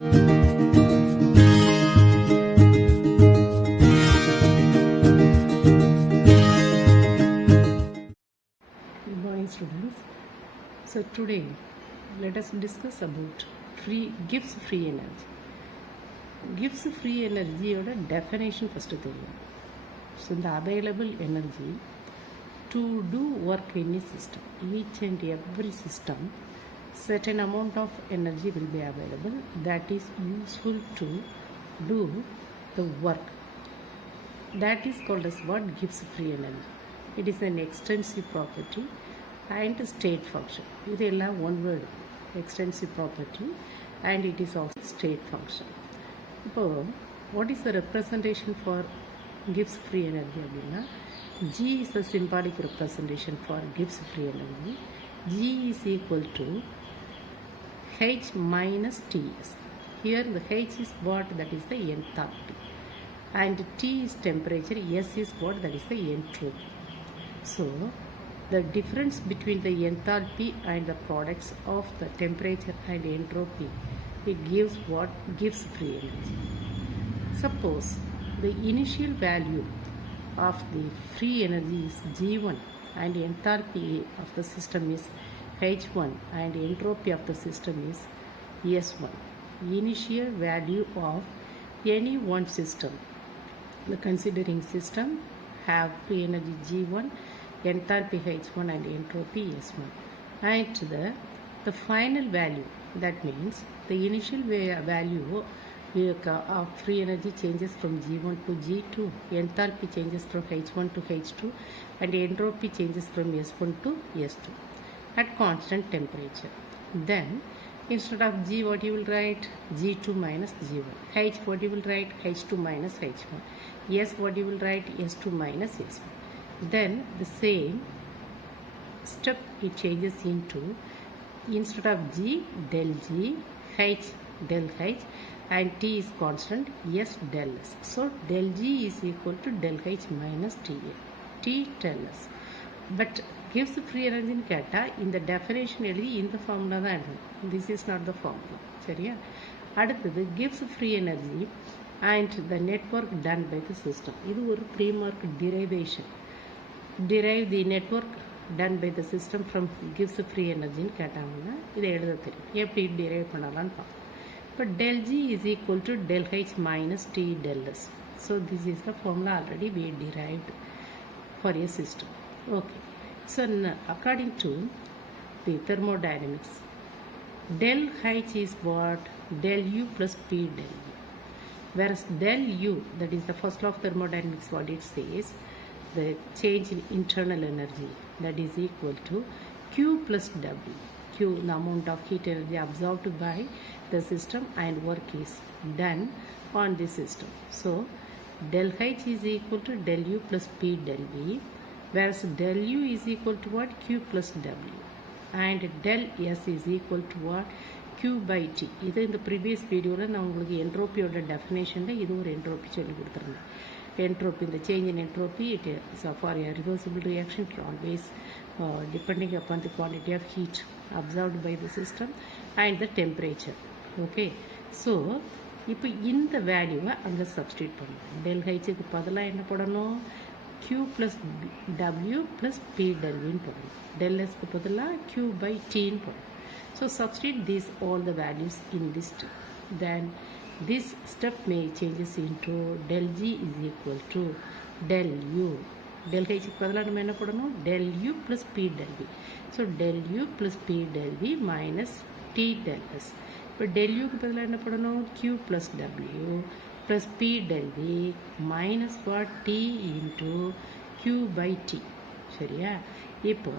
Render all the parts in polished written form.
Good morning, students. So today let us discuss about Gibbs free energy. Gibbs free energy oda definition first theriyum. So the available energy to do work in a system, each and every system, certain amount of energy will be available that is useful to do the work. That is called as what? Gibbs free energy. It is an extensive property and state function. Idella one word, extensive property, and it is also state function. So what is the representation for Gibbs free energy? G is the symbolic representation for Gibbs free energy. G is equal to H minus Ts. Here the H is what? That is the enthalpy. And T is temperature, S is what? That is the entropy. So the difference between the enthalpy and the products of the temperature and entropy, it gives what? Gives free energy. Suppose the initial value of the free energy is G1 and enthalpy of the system is H1 and entropy of the system is S1. Initial value of any one system, the considering system, have free energy G1, enthalpy H1 and entropy S1. And the final value, that means the initial value of free energy changes from G1 to G2, enthalpy changes from H1 to H2, and entropy changes from S1 to S2 at constant temperature. Then instead of G, what you will write? G2 minus G1. H, what you will write? H2 minus H1. S, what you will write? S2 minus S1. Then the same step it changes into, instead of G, del G, H, del H, and T is constant, S, del S. So del G is equal to del H minus TA. T, del S. But gives free energy in ketta in the definition எழுதி இந்த ஃபார்முலா தான் எழுதணும். This is not the formula. சரியா? அடுத்தது gives free energy and the network done by the system. இது ஒரு pre-mark derivation. Derive the network done by the system from gives free energy ன்னு கேட்டாங்கன்னா இதை எழுத தெரியும். எப்படி derive பண்ணலாம்னு பார்ப்போம். இப்போ del G is equal to del H minus T del S. So this is the formula already we derived for a system. Okay. So according to the thermodynamics, del H is what? Del U plus P del U. Whereas del U, that is the first law of thermodynamics, what it says, the change in internal energy, that is equal to Q plus W. Q, the amount of heat energy absorbed by the system and work is done on the system. So del H is equal to del U plus P del V, whereas del U is equal to what? Q plus W, and del S is equal to what? Q by T. இது இந்த ப்ரீவியஸ் வீடியோவில் நான் உங்களுக்கு என்ட்ரோப்பியோட டெஃபினேஷனில் இது ஒரு என்ட்ரோப்பி சொல்லி கொடுத்துருந்தேன். Entropy, the change in entropy, it is for a reversible reaction, it always depending upon the quantity of heat absorbed by the system and the temperature. Okay, so இப்போ இந்த வேல்யூவை அங்கே சப்ஸ்டியூட் பண்ணணும். del Hக்கு பதிலாக என்ன போடணும்? Q plus W plus P del Vன்னு போடணும். del Sக்கு பதிலாக Q by Tன்னு போடணும். So substitute these all the values in this step. Then this step may changes into del G is equal to del U. del H க்கு பதிலாக நம்ம என்ன போடணும்? del U plus P del V. So del U plus P del V minus T del S. இப்போ del U க்கு பதிலாக என்ன போடணும்? Q plus W plus P del V minus what? T into Q by T. சரியா? இப்போ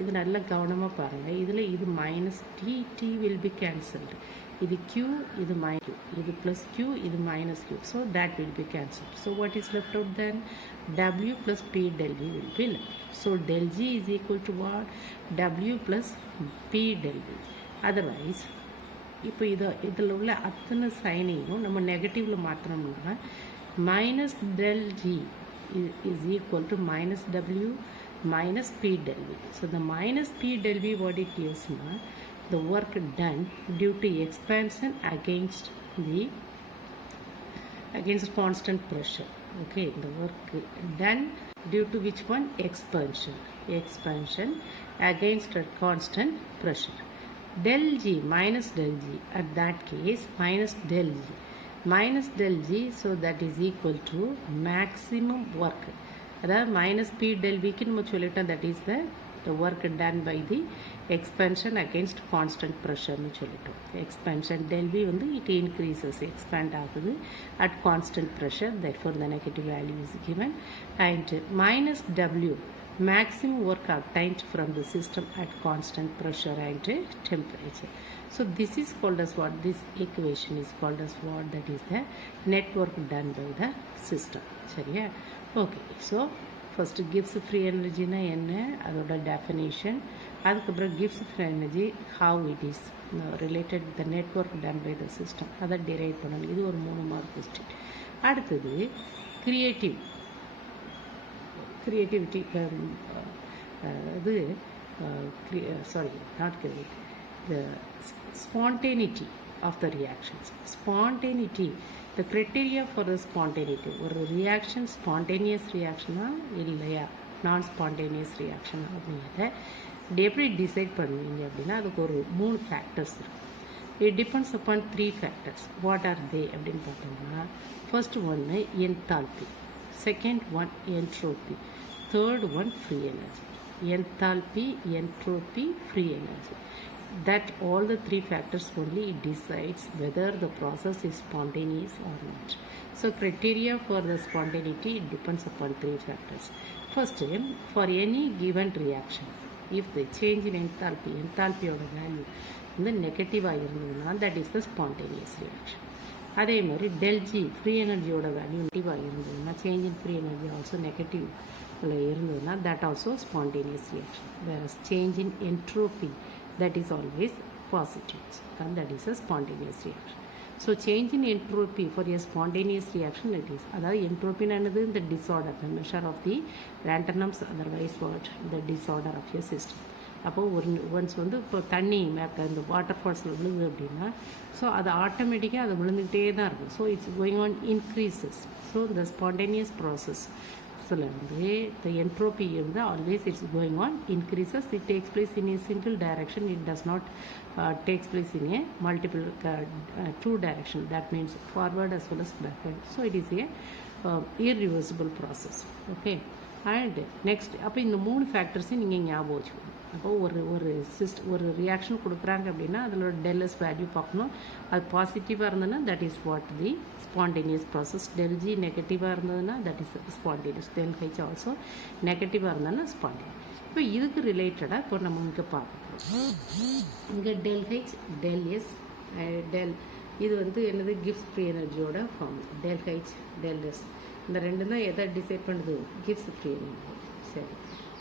இது நல்லா கவனமாக பாருங்கள். இதில் இது minus D, D will be cancelled. இது Q, இது minus Q, இது plus Q, இது minus Q. So that will be cancelled. So what is left out then? W plus P del V will be left. So del G is equal to what? W plus P del V. Otherwise, இப்போ இதில் உள்ள அத்தனை சைனையும் நம்ம நெகட்டிவில் மாற்றணும்னா minus del G is equal to minus W minus P del V. So the minus P del V, what it gives now? The work done due to expansion against the against constant pressure. Okay, the work done due to which one? Expansion against a constant pressure. Del G minus del G, at that case minus del G, so that is equal to maximum work. அதாவது minus P del V க்கு நம்ம சொல்லிட்டோம், that is the work done by the expansion against constant pressure னு சொல்லிட்டோம். Expansion del V வந்து it increases, expand ஆகுது at constant pressure, therefore the negative value is given, and minus W maximum work obtained from the system at constant pressure and temperature. So this is called as what? This equation is called as what? That is the net work done by the system. சரியா? Okay, so first Gibbs free energy na என்ன, அதோட definition, அதுக்கப்புறம் Gibbs free energy how it is related the network done by the system, அதை derive பண்ணணும். இது ஒரு 3 mark question. அடுத்தது creativity the spontaneity of the reactions. Spontaneity, the criteria for the spontaneity. ஒரு reaction spontaneous reaction இல்லையா, நான் spontaneous reaction அப்படிங்கிறத எப்படி டிசைட் பண்ணுவீங்க அப்படின்னா, அதுக்கு ஒரு 3 ஃபேக்டர்ஸ் இருக்கு. It depends upon 3 factors. What are they அப்படின்னு பார்த்தோம்னா, first one enthalpy, second one entropy, third one free energy. Enthalpy, entropy, free energy. That all the 3 factors only decides whether the process is spontaneous or not. So criteria for the spontaneity depends upon 3 factors. First, for any given reaction, if the change in enthalpy oda value வந்து நெகட்டிவாக இருந்ததுன்னா that is the spontaneous reaction. அதே மாதிரி del G free energy-யோட வேல்யூ நெகட்டிவாக இருந்ததுன்னா, change in free energy also negative இருந்ததுன்னா that also spontaneous reaction. Whereas change in entropy, that is always positive, and that is a spontaneous reaction. So change in entropy for a spontaneous reaction, it is அதாவது entropy என்னது, the disorder, the measure of the randomness, otherwise what, the disorder of your system. அப்போ ஒன்ஸ் வந்து இப்போ தண்ணி மேலே இந்த வாட்டர் ஃபால்ஸில் விழுது அப்படின்னா, ஸோ அது ஆட்டோமேட்டிக்காக அது விழுந்துக்கிட்டே தான் இருக்கும். So it's going on increases. So இந்த ஸ்பான்டேனியஸ் ப்ராசஸ் வந்து the entropy வந்து always it's going on increases. It takes place in a single direction, it does not takes place in a multiple 2 direction, that means forward as well as backward. So it is a irreversible process. Okay, and next அப்போ இந்த 3 ஃபேக்டர்ஸையும் நீங்கள் ஞாபகம் வச்சுக்கணும். அப்போ ஒரு ரியாக்ஷன் கொடுக்குறாங்க அப்படின்னா அதில் டெல்எஸ் வேல்யூ பார்க்கணும். அது பாசிட்டிவாக இருந்ததுன்னா that is what the spontaneous process. Del G நெகட்டிவாக இருந்ததுன்னா that is spontaneous. Del H also நெகட்டிவாக இருந்ததுன்னா ஸ்பான்டேனியஸ். இப்போ இதுக்கு ரிலேட்டடாக இப்போ நம்ம இங்கே பார்க்கணும். இங்கே del H, del S, del இது வந்து என்னது கிப்ஸ் ஃப்ரீ எனர்ஜியோட form. Del H, del S இந்த ரெண்டு தான் எதை டிசைட் பண்ணுது, கிப்ஸ் ஃப்ரீ எனர்ஜி. சரி,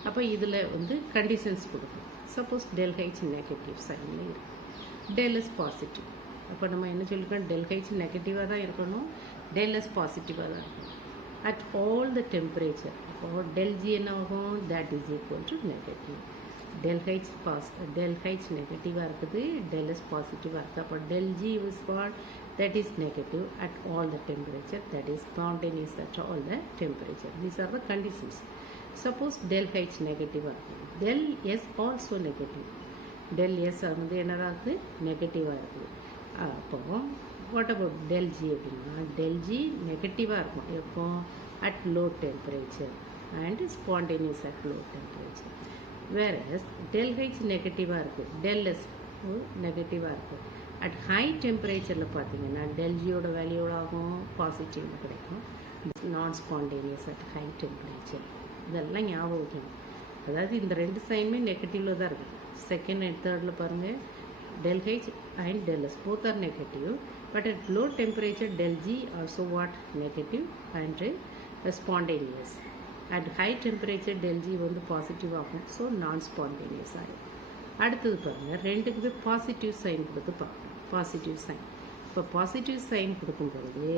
அப்போ இதில் வந்து கண்டிஷன்ஸ் கொடுக்கும். சப்போஸ் டெல் ஹெச் நெகட்டிவ் சைனில் இருக்குது, டெல் எஸ் பாசிட்டிவ். அப்போ நம்ம என்ன சொல்லியிருக்கோம், டெல் ஹெச் நெகட்டிவாக தான் இருக்கணும், டெல் எஸ் பாசிட்டிவாக தான் இருக்கணும் அட் ஆல் த டெம்பரேச்சர். அப்போ டெல் ஜி என்ன ஆகும், that is equal to negative. Del H நெகட்டிவாக இருக்குது, டெல் எஸ் பாசிட்டிவாக இருக்குது. அப்போ del G is what, that is negative at all the temperature, that is spontaneous at all the temperature. These are the conditions. Suppose del H negative ஆகுது, del S also negative, del S வந்து என்னடா இருக்குது, நெகட்டிவாக இருக்குது. அப்போ what about del G அப்படின்னா, del G நெகட்டிவாக இருக்கும் எப்போ, at low temperature and spontaneous at low temperature. Whereas del H நெகட்டிவாக இருக்குது, del S நெகட்டிவாக இருக்குது. அட் ஹை டெம்பரேச்சரில் பார்த்தீங்கன்னா டெல் ஜியோட வேல்யூ எவ்வளோ ஆகும், பாசிட்டிவ்னு கிடைக்கும். நான் ஸ்பான்டேனியஸ் அட் ஹை டெம்பரேச்சர். இதெல்லாம் ஞாபகம் வைக்கணும். அதாவது இந்த 2 சைனுமே நெகட்டிவில் தான் இருக்குது. செகண்ட் அண்ட் தேர்டில் பாருங்கள், del H and del S both are negative, but at low temperature del G also what, negative and spontaneous. At high temperature del G வந்து பாசிட்டிவ் ஆகும், ஸோ நான் ஸ்பான்டேனியஸ் ஆகும். அடுத்தது பாருங்கள், ரெண்டுக்குமே பாசிட்டிவ் சைன் கொடுத்து பார்க்கணும். பாசிட்டிவ் சைன், இப்போ positive sign கொடுக்கும்பொழுது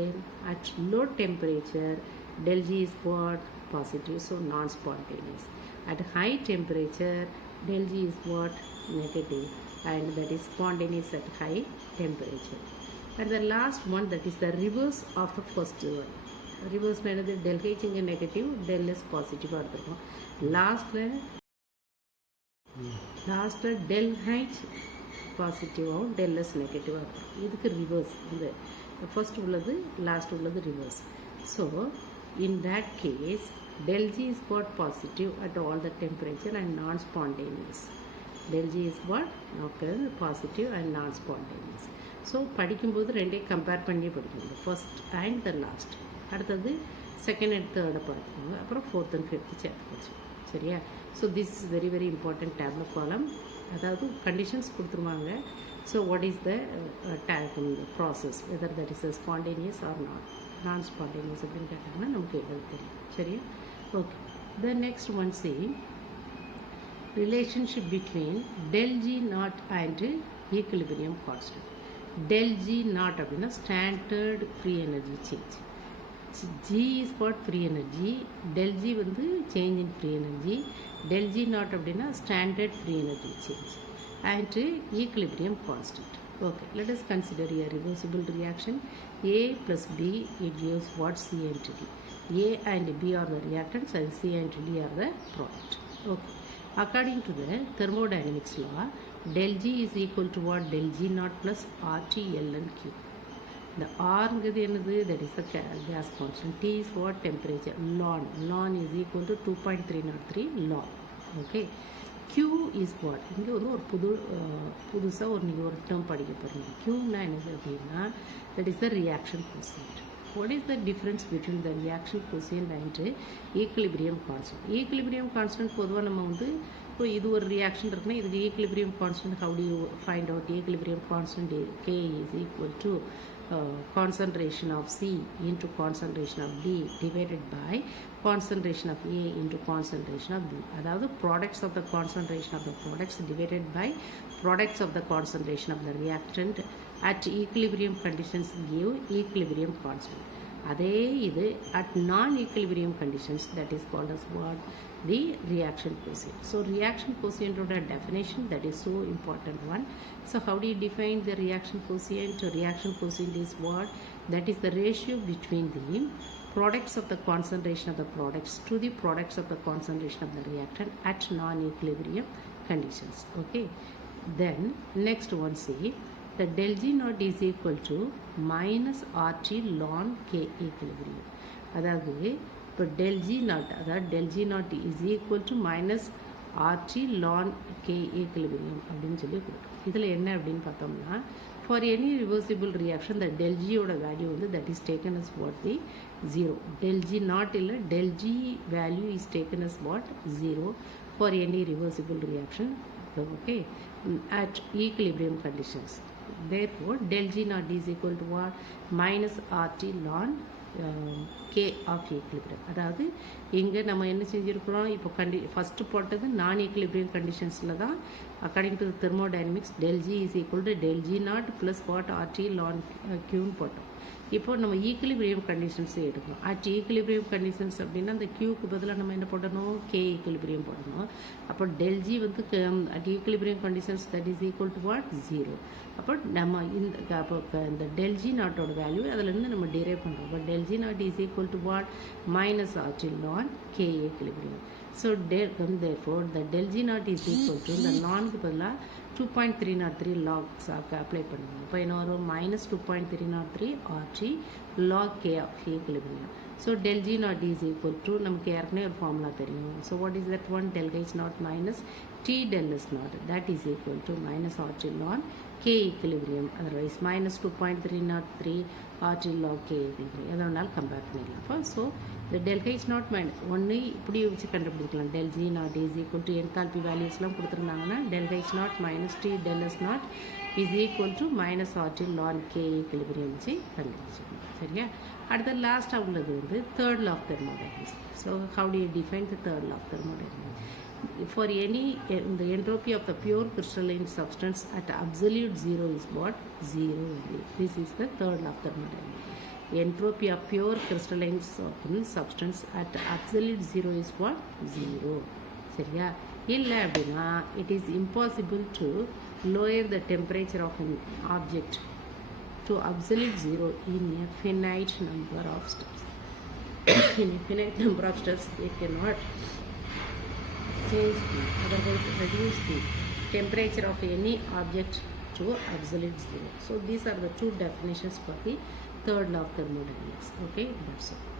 at low temperature del G is what, positive, so non spontaneous. At high temperature del G is what, negative, and that is spontaneous at high temperature. And the last one, that is the reverse of the first one. Reverse என்னது del H இங்க negative del S பாசிட்டிவாக எடுத்துருக்கோம். லாஸ்ட்டில் del H பாசிட்டிவாகவும் del S நெகட்டிவாக இருக்கும். இதுக்கு ரிவர்ஸ், இந்த ஃபர்ஸ்ட் உள்ளது லாஸ்ட் உள்ளது reverse. So in that case del G is what positive at all the temperature and non-spontaneous. Del G is what positive and non-spontaneous. So படிக்கும்போது ரெண்டையும் கம்பேர் பண்ணி படிக்கணும், ஃபர்ஸ்ட் அண்ட் த லாஸ்ட். அடுத்தது செகண்ட் அண்ட் தேர்டை பார்த்துக்கோங்க, அப்புறம் fourth and fifth சேர்த்து படிச்சோம். சரியா? So this is very very important tablet column. அதாவது கண்டிஷன்ஸ் கொடுத்துருவாங்க. So what is the process, whether that is spontaneous or non spontaneous அப்படின்னு கேட்டாங்கன்னா நமக்கு எழுத தெரியும். சரியா? Okay. The next one see relationship between del G naught and equilibrium constant. Del G naught அப்படின்னா standard free energy change. G is what free energy, del G வந்து change in free energy, del G naught அப்படின்னா standard free energy change and equilibrium constant. Okay, let us consider a reversible reaction. A plus B, it gives what? C and D. A and B are the reactants and C and D are the product. Okay. According to the thermodynamics law, del G is equal to what? Del G naught plus RT ln Q. The R that is the gas constant. T is what? Temperature. Ln is equal to 2.303 ln. Okay. Q is what? இங்கே ஒரு புதுசாக நீங்கள் ஒரு டேர்ம் படிக்க போகிறீங்க. Qனா என்னது அப்படின்னா, that is the reaction quotient. What is the difference between the reaction quotient and equilibrium constant? Equilibrium constant பொதுவாக நம்ம வந்து இப்போ இது ஒரு ரியாக்ஷன் இருக்குன்னா இதுக்கு equilibrium constant, how do you find out? Equilibrium constant K is equal to concentration of C into concentration of D divided by concentration of A into concentration of B. அதாவது products of the concentration of the products divided by products of the concentration of the reactant at equilibrium conditions give equilibrium constant. அதே இது at non-equilibrium conditions, that is called as what? The reaction quotient. So reaction quotient oda definition, that is so important one. So how do you define the reaction quotient? Reaction quotient is what? That is the ratio between the products of the concentration of the products to the products of the concentration of the reactant at non-equilibrium conditions. Okay. Then next one, see, the del G naught is equal to minus RT ln K equilibrium. அதாவது இப்போ del G naught, அதாவது del G naught is equal to minus RT ln K equilibrium அப்படின்னு சொல்லி கொடுக்கும். இதில் என்ன அப்படின்னு பார்த்தோம்னா, for any reversible reaction the del G ஓட வேல்யூ வந்து that is taken as what? The 0. del G naught இல்லை, del G value is taken as what? 0 for any reversible reaction. Okay, at equilibrium conditions. Therefore del G naught is equal to what? Minus RT ln K of equilibrium. அதாவது இங்கே நம்ம என்ன செஞ்சுருக்கிறோம், இப்போ ஃபஸ்ட்டு போட்டது நான் ஈக்குலிபிரியம் கண்டிஷன்ஸில் தான். According to thermodynamics del G is equal to del G naught plus what? RT ln Qன்னு போட்டோம். இப்போ நம்ம ஈக்குலிபிரியம் கண்டிஷன்ஸே எடுக்கணும். அட் ஈக்குலிபிரியம் கண்டிஷன்ஸ் அப்படின்னா அந்த Qக்கு பதிலாக நம்ம என்ன போடணும்? K ஈக்குலிபிரியம் போடணும். அப்போ del G வந்து at equilibrium conditions that is equal to what? 0. அப்போ நம்ம இந்த del G நாட்டோட வேல்யூ அதிலிருந்து நம்ம டிரைவ் பண்ணுறோம். அப்போ del G naught is equal to what? Minus RT ln K equilibrium. So therefore the del G naught is equal to இந்த நான்கு பதிலாக 2.303 log அப்ளை பண்ணுங்க. இப்போ என்ன வரும்? minus 2.303 RT log K of equilibrium. So del G naught is equal to, நமக்கு ஏற்கனவே ஒரு ஃபார்முலா தெரியும். So what is that one? Del H naught minus T del S naught, that is equal to minus RT ln K equilibrium, otherwise minus 2.303 RT log K equilibrium. எதை வேணாலும் கம்பேர் பண்ணிடலாம். அப்போ ஸோ இந்த del H naught minus ஒன்று இப்படி வச்சு கண்டுபிடிக்கலாம். del G naught is equal to enthalpy வேல்யூஸ்லாம் கொடுத்துருந்தாங்கன்னா del H naught minus T del S naught is equal to minus RT ln K equilibrium வச்சு கண்டுபிடிச்சிக்கணும். சரியா? அடுத்த லாஸ்ட்டாக உள்ளது வந்து third law of thermodynamics. So how do you define the third law of thermodynamics? For any the entropy of the pure crystalline substance at absolute zero is what? 0 only. This is the third law of thermodynamics. Entropy of pure crystalline substance at absolute zero is what? 0. சரியா? இல்லை அப்படின்னா it is impossible to lower the temperature of an object to absolute zero in a finite number of steps. In a finite number of steps, they cannot change otherwise reduce the temperature of any object to absolute zero. So these are the two definitions for the third law of thermodynamics. Okay, that's all.